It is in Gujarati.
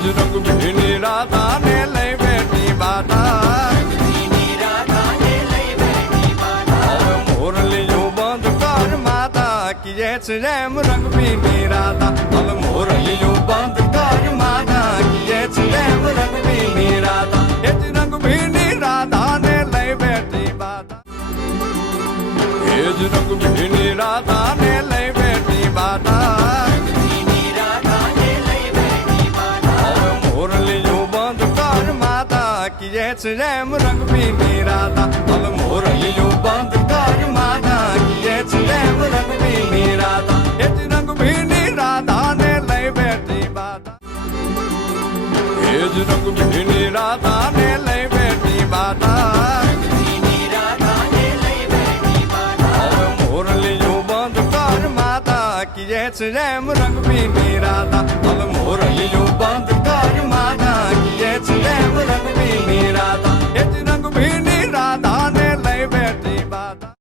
જ રંગ ભીની રાધાને લઈ બેઠી બાધા મોરલીયું બંધ કર માતા કીએ છે જેમ રંગ ભીની રાધા હવે મોરલીયું બંધ કર માતા કીએ છે જેમ રંગ ભીની રાધા એ જ રંગ ભીની રાધાને લઈ બેઠી બાધા એ જ રંગ ભીની રાધાને લઈ બેઠી બાધા મોરલીયું બંધ કર માતા કીએ છે જેમ રંગ ભીની રાધા હવે મોરલીયું બંધ કર માતા કીએ છે જેમ રંગ ભીની રાધા એ જ રંગ ભીની રાધાને લઈ બેઠી બાધા એ જ રંગ ભીની રાધાને લઈ બેઠી બાધા હવે મોરલીયું બંધ કર માતા કીએ છે જેમ રંગ ભીની રાધા હવે મોરલીયું બંધ કર માતા કીએ છે જેમ રંગ ભીની